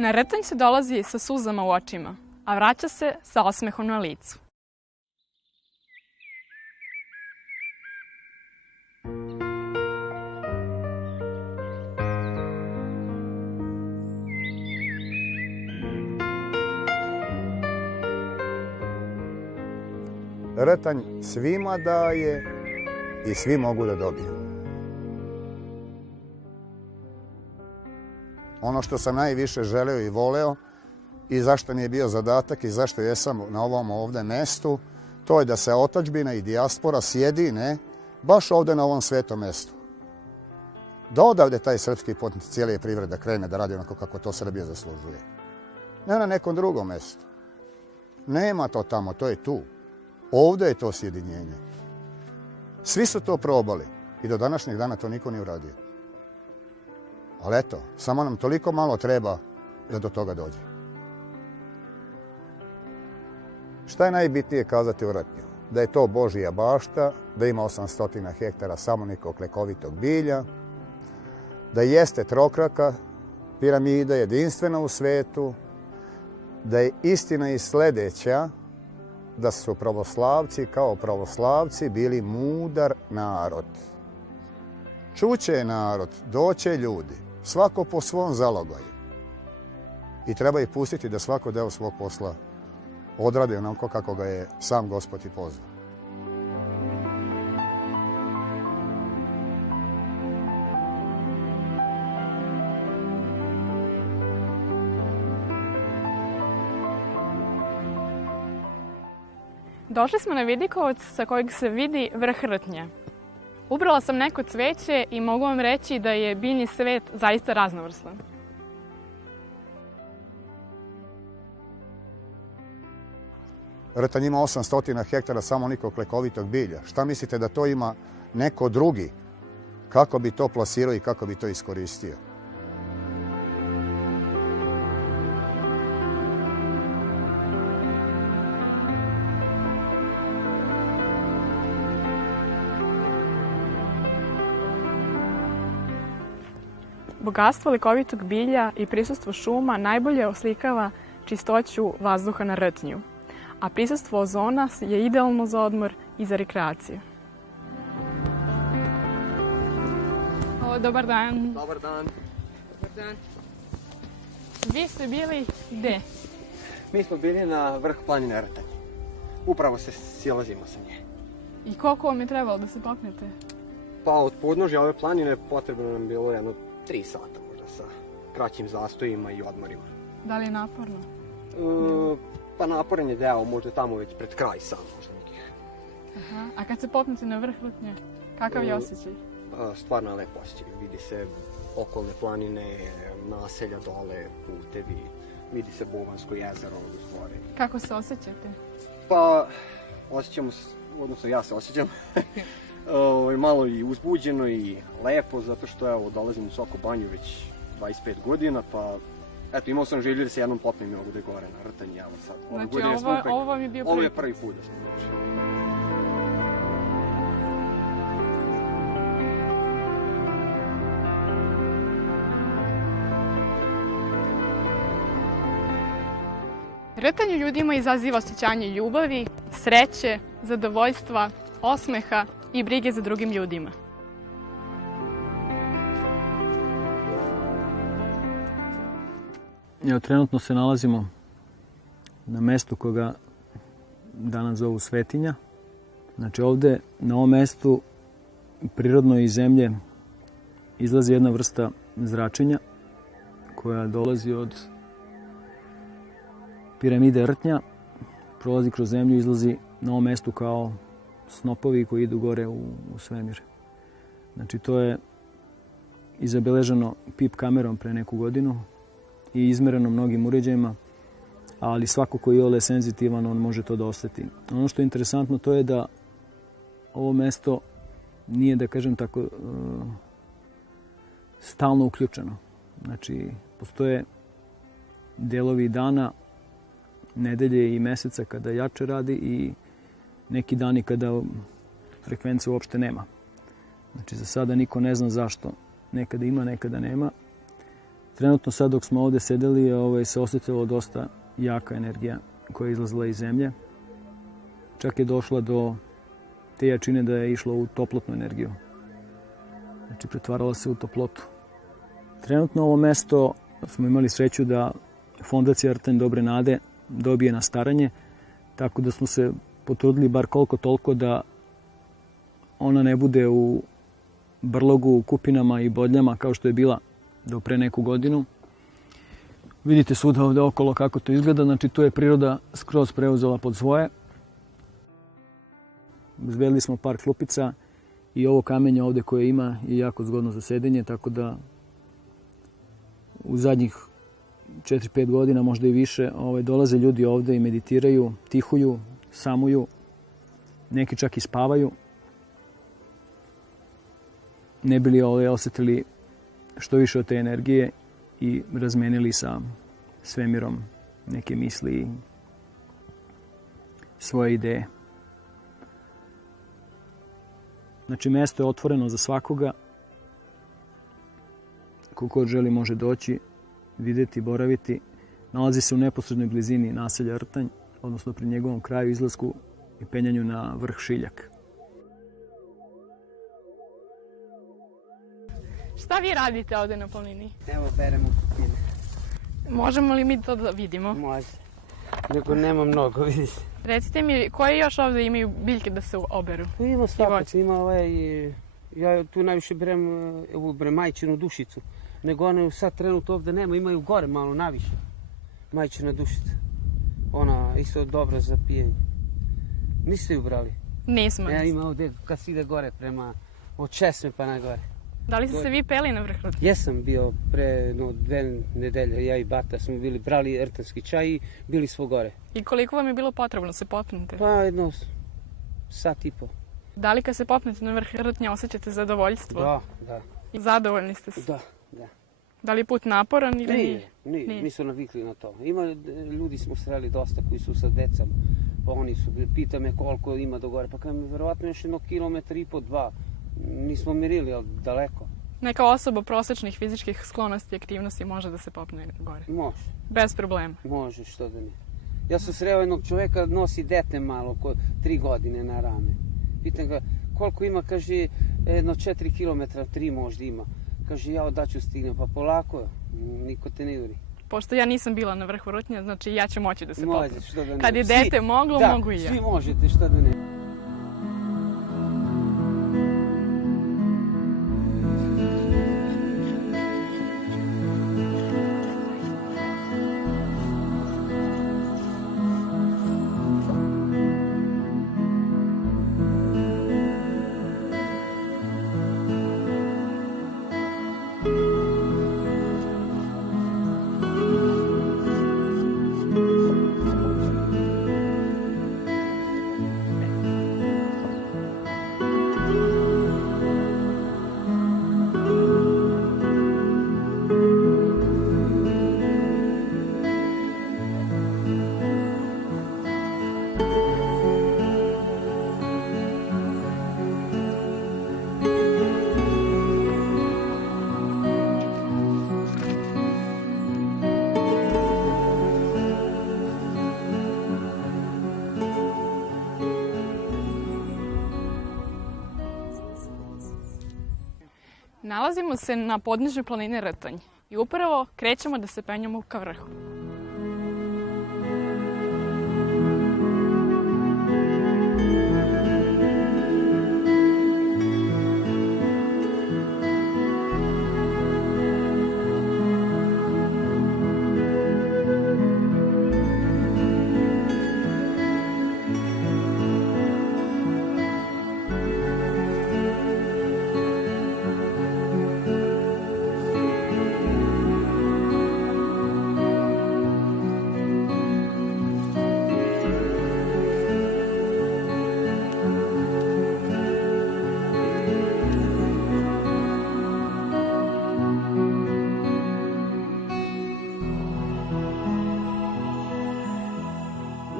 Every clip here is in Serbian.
Na Rtanj se dolazi sa suzama u očima, a vraća se sa osmehom na licu. Rtanj svima daje i svi mogu da dobiju. Ono što sam najviše želeo i voleo i zašto mi je bio zadatak i zašto jesam na ovom ovdje mestu, to je da se otadžbina i dijaspora sjedine baš ovdje na ovom svetom mestu. Da odavde taj srpski potencijal i privreda krene da radi onako kako to Srbija zaslužuje. Ne na nekom drugom mestu. Nema to tamo, to je tu. Ovdje je to sjedinjenje. Svi su to probali i do današnjeg dana to niko nije uradio. Ali eto, samo nam toliko malo treba da do toga dođe. Šta je najbitnije kazati o Rtnju? Da je to Božija bašta, da ima 800 hektara samo nekog lekovitog bilja, da jeste trokraka piramida, jedinstvena u svetu, da je istina i sljedeća, da su pravoslavci kao pravoslavci bili mudar narod. Čuće narod, doće ljudi, svako po svom zalogaju. I treba ih pustiti da svako deo svog posla odradi onako kako ga je sam Gospod i pozvao. Došli smo na vidikovac sa kojeg se vidi vrh Rtnje. Ubrala sam neko cveće i mogu vam reći da je biljni svet zaista raznovrstan. Rtanj ima 800 hektara samo nikog lekovitog bilja. Šta mislite da to ima neko drugi? Kako bi to plasirao i kako bi to iskoristio? Bogatstvo lekovitog bilja i prisustvo šuma najbolje oslikava čistoću vazduha na Rtnju, a prisustvo ozona je idealno za odmor i za rekreaciju. Dobar dan. Dobar dan. Dobar dan. Vi ste bili gde? Mi smo bili na vrh planine Rtanj. Upravo se silazimo sa nje. I koliko vam je trebalo da se popnete? Pa od podnožja ove planine potrebno nam bilo jedno 3 sata možda sa kraćim zastojima i odmorima. Da li je naporno? Pa naporan je deo možda tamo već pred kraj sam možda nekih. Aha. A kad se popnete na vrh Rtnje, kakav je osjećaj? Stvarno je lepo osjećaj. Vidi se okolne planine, naselja dole, putevi, vidi se Bobansko jezero u stvari. Kako se osjećate? Pa osjećamo se, odnosno ja se osjećam malo i uzbuđeno i lepo, zato što evo, dolazim u Soko Banju već 25 godina, pa eto, imao sam želju da se jednom popnem ovdje gore na Rtanj, evo sad. Znači, ovo vam je bio prvi put? Ovo je prvi put da smo došli. Rtanj u ljudima izaziva osjećanje ljubavi, sreće, zadovoljstva, osmeha i brige za drugim ljudima. Evo, trenutno se nalazimo na mestu koga danas zovu Svetinja. Znači ovdje, na ovom mestu, prirodno iz zemlje izlazi jedna vrsta zračenja koja dolazi od piramide Rtnja, prolazi kroz zemlju i izlazi na ovom mestu kao snopovi koji idu gore u svemir. Znači to je i zabeleženo PIP kamerom pre neku godinu i izmereno mnogim uređajima, ali svako koji je iole senzitivan, on može to da osjeti. Ono što je interesantno to je da ovo mesto nije, da kažem tako, stalno uključeno. Znači, postoje delovi dana, nedelje i meseca kada jače radi i neki dani kada frekvencije uopšte nema. Znači, za sada niko ne zna zašto. Nekada ima, nekada nema. Trenutno sad dok smo ovde sedeli se osjetilo dosta jaka energija koja je izlazila iz zemlje. Čak je došla do te jačine da je išla u toplotnu energiju. Znači pretvarala se u toplotu. Trenutno ovo mesto smo imali sreću da Fondacija Rtanj Dobre Nade dobije na staranje, tako da smo se potrudili bar koliko toliko da ona ne bude u brlogu, u kupinama i bodljama kao što je bila do pre neku godinu. Vidite svuda ovde okolo kako to izgleda, znači tu je priroda skroz preuzela pod svoje. Izvedeli smo par klupica i ovo kamenje ovde koje ima je jako zgodno za sedenje, tako da u zadnjih 4-5 godina, možda i više, dolaze ljudi ovde i meditiraju, tihuju, samuju, neki čak i spavaju. Ne bili osetili što više od te energije i razmenili sa svemirom neke misli i svoje ideje. Znači, mesto je otvoreno za svakoga. Ko želi može doći, videti, boraviti. Nalazi se u neposrednoj blizini naselja Rtanj, odnosno pri njegovom kraju, izlasku i penjanju na vrh Šiljak. Šta vi radite ovde na planini? Evo, beremo kupine. Možemo li mi to da vidimo? Može. Nego nema mnogo, vidiš. Recite mi, koje još ovde imaju biljke da se oberu? Tu ima svakako, ima ja tu najviše berem majčinu dušicu. Nego one sad trenutno ovde nema, imaju gore malo naviše. Majčina dušica. Ona isto dobra za pijenje. Niste ju brali? Nismo. Ima ovde, kad se ide gore prema od Česme pa na gore. Da li ste se vi peli na vrh Rtanj? Jesam bio pre 2 nedelje, ja i bata smo brali rtanjski čaj i bili smo gore. I koliko vam je bilo potrebno se popnete? Pa jedno sat i po. Da li kad se popnete na vrh Rtnja osjećate zadovoljstvo? Da. I zadovoljni ste se? Da. Da li je put naporan ili nije? Nije. Mi smo navikli na to. Ljudi smo sreli dosta koji su sa decom, pa oni su, pita me koliko ima do gore, pa kada mi verovatno još 1,5 kilometra, 2. Nismo merili, ali daleko. Neka osoba prosečnih fizičkih sklonosti i aktivnosti može da se popne gore? Može. Bez problema? Može, što da ne. Ja sam sreo jednog čoveka, nosi dete malo, oko 3 godine na rame. Pitam ga, koliko ima, kaže, jedno 4 kilometra, 3 možda ima. Kaže, ja daću stignem, pa polako, niko te ne juri. Pošto ja nisam bila na vrhu Rtnja, znači ja ću moći da se popnem. Može, što da ne. Kad je dete moglo, mogu i ja. Da, svi možete, što da ne. Nalazimo se na podnižnoj planini Rtanj i upravo krećemo da se penjamo ka vrhu.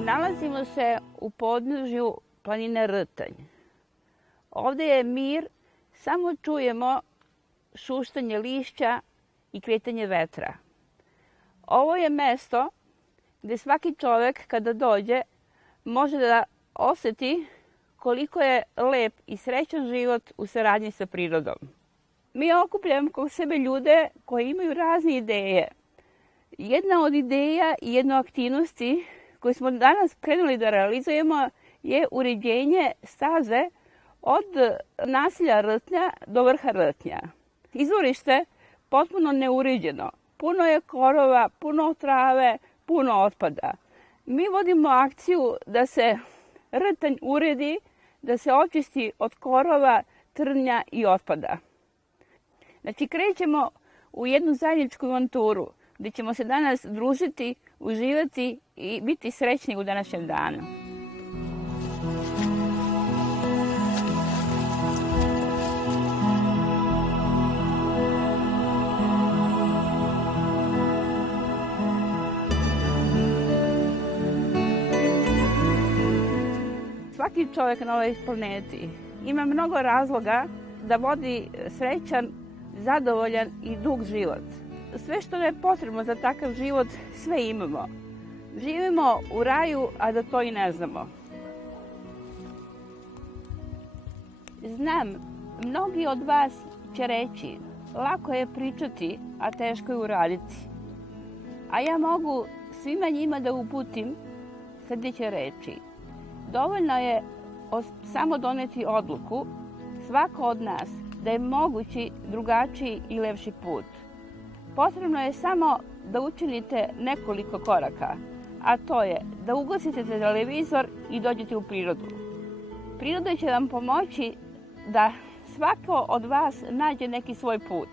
Nalazimo se u podnožju planine Rtanj. Ovde je mir, samo čujemo šuštanje lišća i kretanje vetra. Ovo je mesto gde svaki čovek kada dođe može da oseti koliko je lep i srećan život u saradnji sa prirodom. Mi okupljamo kod sebe ljude koji imaju razne ideje. Jedna od ideja i jedna od aktivnosti koju smo danas krenuli da realizujemo je uređenje staze od naselja Rtnja do vrha Rtnja. Izvorište potpuno neuređeno. Puno je korova, puno trave, puno otpada. Mi vodimo akciju da se Rtanj uredi, da se očisti od korova, trnja i otpada. Znači, krećemo u jednu zajedničku avanturu gde ćemo se danas družiti, uživati i biti srećni u današnjem danu. Svaki čovjek na ovoj planeti ima mnogo razloga da vodi srećan, zadovoljan i dug život. Sve što je potrebno za takav život, sve imamo. Živimo u raju, a da to i ne znamo. Znam, mnogi od vas će reći, lako je pričati, a teško je uraditi. A ja mogu svima njima da uputim sljedeće reči. Dovoljno je samo doneti odluku, svako od nas, da je mogući drugačiji i lepši put. Potrebno je samo da učinite nekoliko koraka, a to je da ugasite televizor i dođete u prirodu. Priroda će vam pomoći da svako od vas nađe neki svoj put.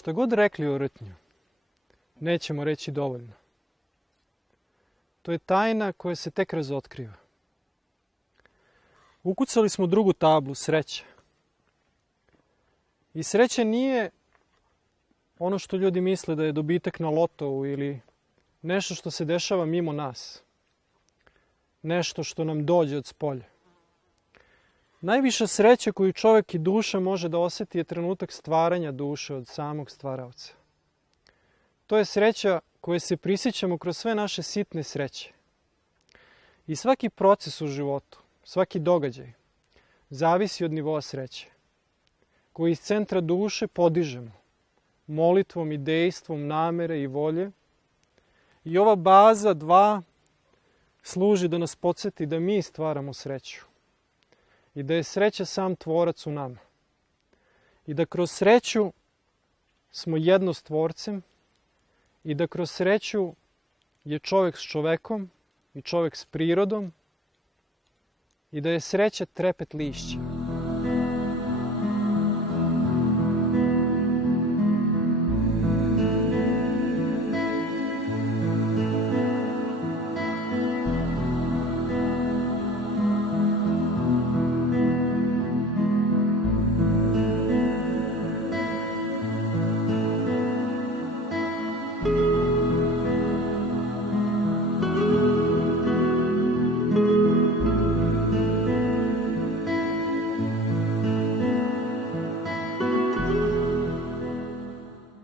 Šta god rekli o Rtnju, nećemo reći dovoljno. To je tajna koja se tek razotkriva. Ukucali smo drugu tablu, sreća. I sreća nije ono što ljudi misle da je dobitak na lotovu ili nešto što se dešava mimo nas. Nešto što nam dođe od spolja. Najviša sreća koju čovjek i duša može da osjeti je trenutak stvaranja duše od samog stvaraoca. To je sreća koje se prisjećamo kroz sve naše sitne sreće. I svaki proces u životu, svaki događaj, zavisi od nivoa sreće, koji iz centra duše podižemo, molitvom i dejstvom namere i volje. I ova baza 2 služi da nas podsjeti da mi stvaramo sreću i da je sreća sam tvorac u nama i da kroz sreću smo jedno s tvorcem i da kroz sreću je čovjek s čovekom i čovjek s prirodom i da je sreća trepet lišća.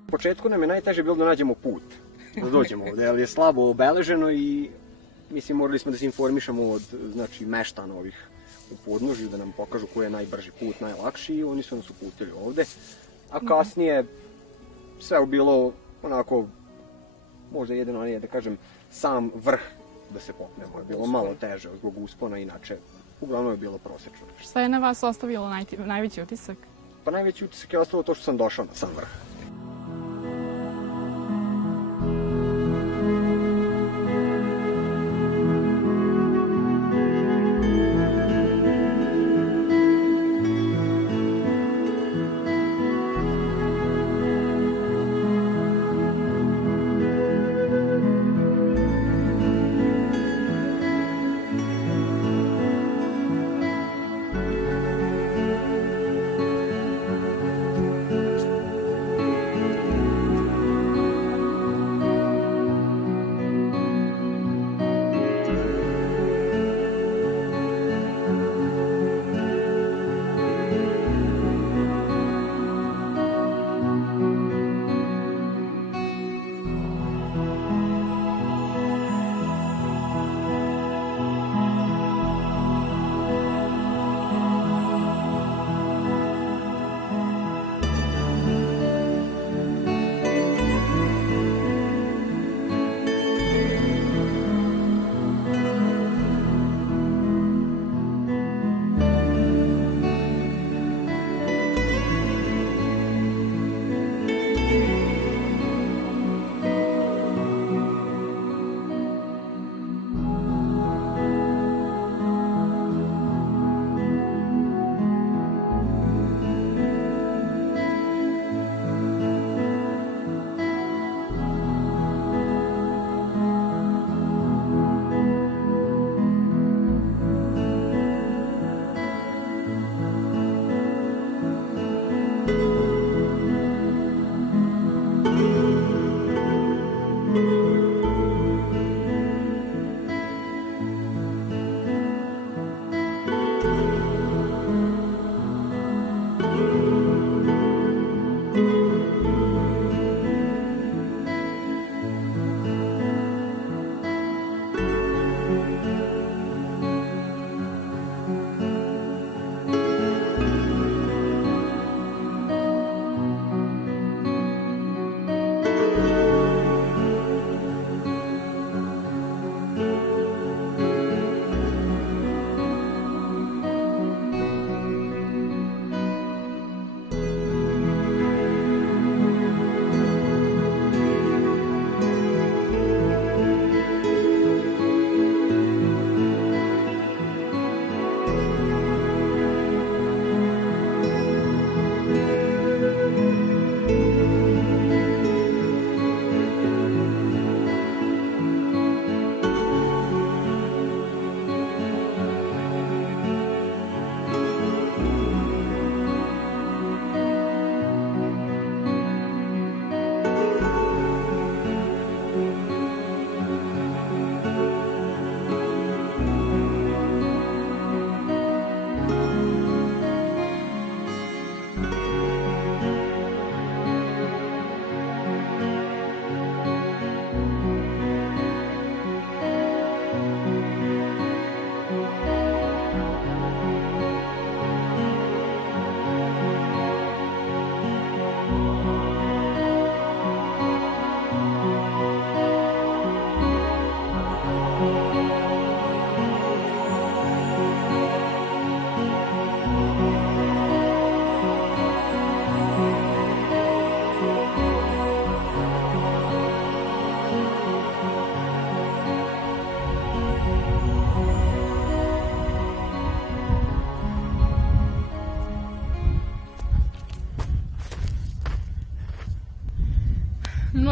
U početku nam je najteže bilo da nađemo put, da dođemo ovdje, jer je slabo obeleženo i mislim morali smo da se informišemo od meštana ovih u podnožju da nam pokažu koji je najbrži put, najlakši i oni su nas uputili ovdje. A kasnije sve je bilo onako, možda jedino nije da kažem, sam vrh da se popnemo je bilo malo teže zbog uspona, inače uglavnom je bilo prosečno. Šta je na vas ostavilo najveći utisak? Pa najveći utisak je ostalo to što sam došao na sam vrh.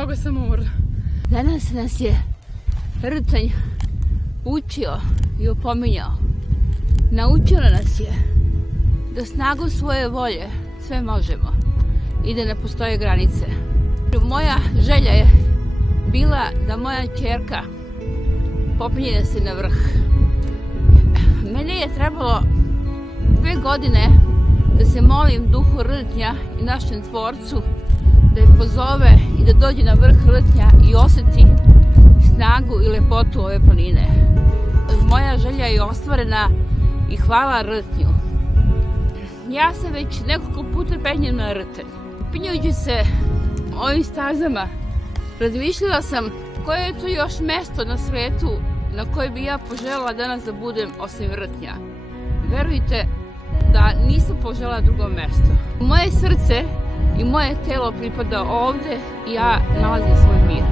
mnogo sam umorna. Danas nas je Rtanj učio i opominjao. Naučila nas je da snagu svoje volje sve možemo i da ne postoje granice. Moja želja je bila da moja ćerka popinje se na vrh. Meni je trebalo 2 godine da se molim duhu Rtnja i našem tvorcu da je pozove i da dođe na vrh Rtnja i oseti snagu i lepotu ove planine. Moja želja je ostvarena i hvala Rtnju. Ja se već nekoliko puta penjem na Rtanj. Penjujući se ovim stazama, razmišljala sam koje je tu još mesto na svetu na koje bi ja poželjela danas da budem osim Rtnja. Verujte da nisam poželjela drugo mesto. Moje srce i moje telo pripada ovde i ja nalazim svoj mir.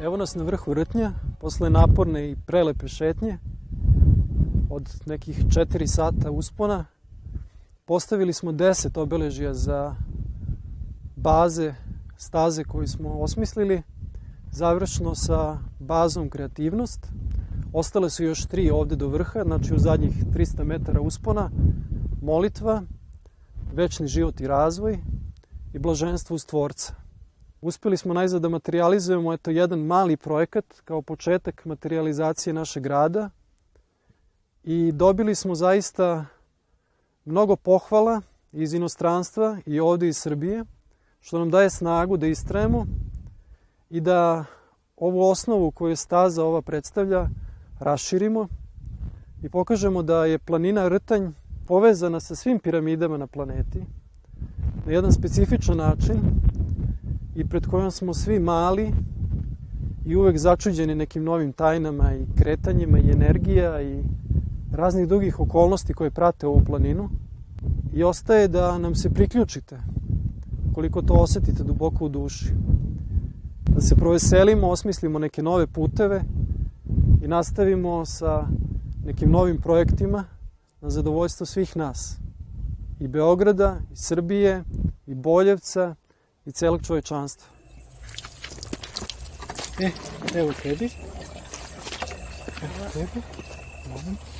Evo nas na vrhu Rtnja, posle naporne i prelepe šetnje, od nekih 4 sata uspona. Postavili smo 10 obeležja za baze, staze koje smo osmislili, završno sa bazom kreativnost. Ostale su još 3 ovde do vrha, znači u zadnjih 300 metara uspona, molitva, večni život i razvoj i blaženstvo uz Tvorca. Uspeli smo najzad da materializujemo jedan mali projekat kao početak materializacije našeg grada i dobili smo zaista mnogo pohvala iz inostranstva i ovde iz Srbije, što nam daje snagu da istrajemo i da ovu osnovu koju staza ova predstavlja raširimo i pokažemo da je planina Rtanj povezana sa svim piramidama na planeti na jedan specifičan način i pred kojom smo svi mali i uvek začuđeni nekim novim tajnama i kretanjima i energija i raznih drugih okolnosti koje prate ovu planinu. I ostaje da nam se priključite, koliko to osetite duboko u duši. Da se proveselimo, osmislimo neke nove puteve i nastavimo sa nekim novim projektima na zadovoljstvo svih nas. I Beograda, i Srbije, i Boljevca, i celog čovečanstva. Evo tebi. Evo tebi. Moment.